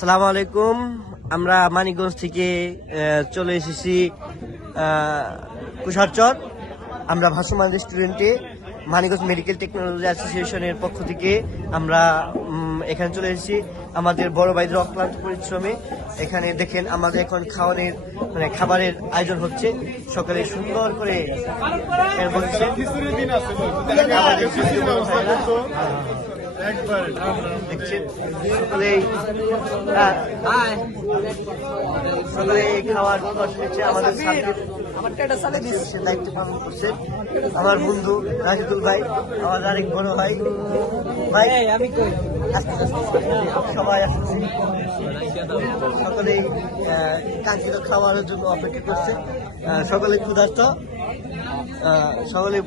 আসসালামু আলাইকুম। আমরা মানিকগঞ্জ থেকে চলে এসেছি কুশারচর। আমরা ভাসমান রেস্টুরেন্টে মানিকগঞ্জ মেডিকেল টেকনোলজি অ্যাসোসিয়েশনের পক্ষ থেকে আমরা এখানে চলে এসেছি আমাদের বড় ভাইদের অক্লান্ত পরিশ্রমে। এখানে দেখেন আমাদের এখন খাবারের আয়োজন হচ্ছে। সকালে সুন্দর করে দেখছেন সকালে খাওয়ার শুনেছে আমাদের দায়িত্ব পালন করছে আমার বন্ধু রাশিদুল ভাই, আমার আরেক বড় ভাই সবাই আসছে। সকলে কাঙ্ক্ষিত খাওয়ারের জন্য অপেক্ষা করছে। সকলে ক্ষুধার্ত, সকলে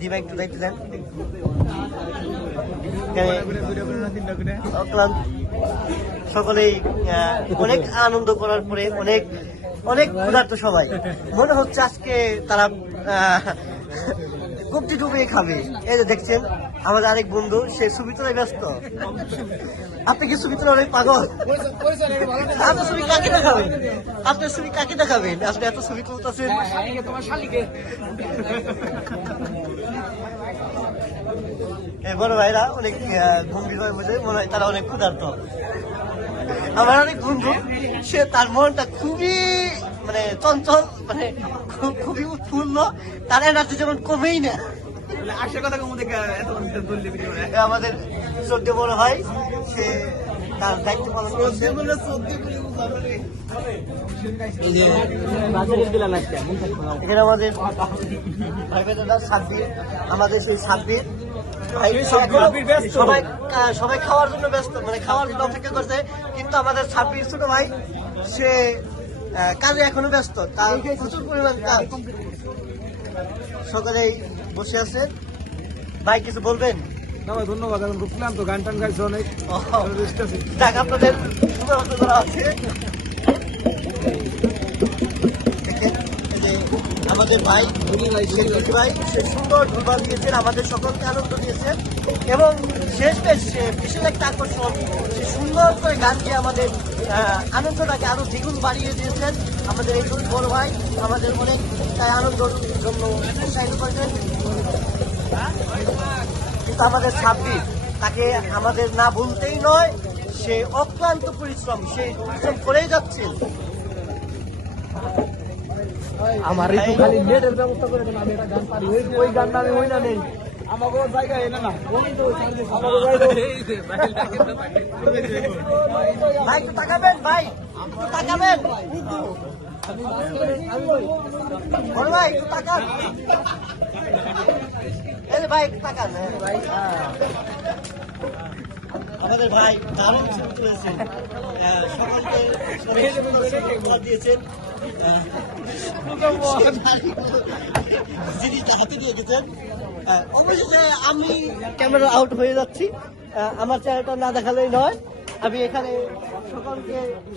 দিবা একটু দায়িত্ব দেন। সকলেই অনেক আনন্দ করার পরে অনেক অনেক ক্ষুধার্ত সবাই। মনে হচ্ছে আজকে তারা কপটি ডুবিয়ে খাবে। এই যে দেখছেন আমাদের আরেক বন্ধু, সে ছবি তোলায় ব্যস্ত। আপনি কি ছবি তোলা অনেক পাগল? আপনার ছবি কাকে দেখাবেন? আপনার ছবি কাকে দেখাবেন? আপনি এত ছবি তুলতেছেন। বড় ভাইরা অনেক গম্ভীর ভাবে বোঝে, মনে হয় তারা অনেক ক্ষুধার্ত। আমার অনেক বন্ধু, সে তার মনটা খুবই চঞ্চল, খুবই উৎফুল্ল, তার এনার্জি যেমন কমেই না। আমাদের শ্রদ্ধেয় বড় ভাই, সে তার দায়িত্ব পালন করছে। এখানে আমাদের সাব্বির, আমাদের সেই সাব্বির সবাই খাওয়ার জন্য ব্যস্ত, খাওয়ার জন্য অপেক্ষা করছে। কিন্তু আমাদের সাব্বির ছোট ভাই, সে কাজে এখনো ব্যস্ত, তার প্রচুর পরিমাণ কাজ। সকলেই বসে আছে। ভাই কিছু বলবেন? ধন্যবাদ। এখন খুব ক্লান্ত, গান টান গাইছে অনেক। আপনাদের আছে। আমাদের ভাই ভাই সে সুন্দর ঢুলবাল দিয়েছেন, আমাদের সকলকে আনন্দ দিয়েছেন। এবং শেষ বিশেষ একটা আকর্ষণ, সে সুন্দর করে গান দিয়ে আমাদের আনন্দটাকে আরো দ্বিগুণ বাড়িয়ে দিয়েছেন। আমাদের এই বড় ভাই আমাদের অনেক আনন্দের জন্য উৎসাহিত করেছেন। কিন্তু আমাদের সাব্বির, তাকে আমাদের না বলতেই নয়, সে অক্লান্ত পরিশ্রম, সে পরিশ্রম করেই যাচ্ছেন। আমার একটু খালি নেটের ব্যবস্থা করে দেন, আমি একটা গান পারি। ওই গানটা আমি ওই না নেই, আমাকে জায়গা এনে না। ভাই একটু তাকাবেন, ভাই একটু তাকাবেন, বড় ভাই একটু তাকান। এই ভাই একটু তাকান। আমাদের ভাই দারুণ ছবি তুলেছেন, সকলকে দিয়েছেন, জিনিসটা হাতে দিয়ে গেছেন। অবশেষে আমি ক্যামেরা আউট হয়ে যাচ্ছি, আমার চেহারাটা না দেখালেই নয়। আমি এখানে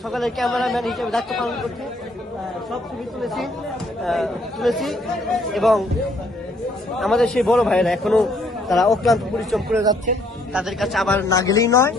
সকালের ক্যামেরাম্যান হিসেবে দায়িত্ব পালন করছি। সব ছবি তুলেছি এবং আমাদের সেই বড় ভাইয়েরা এখনো তারা অক্লান্ত পরিশ্রম করে যাচ্ছে। তাদের কাছে আবার না গেলেই নয়।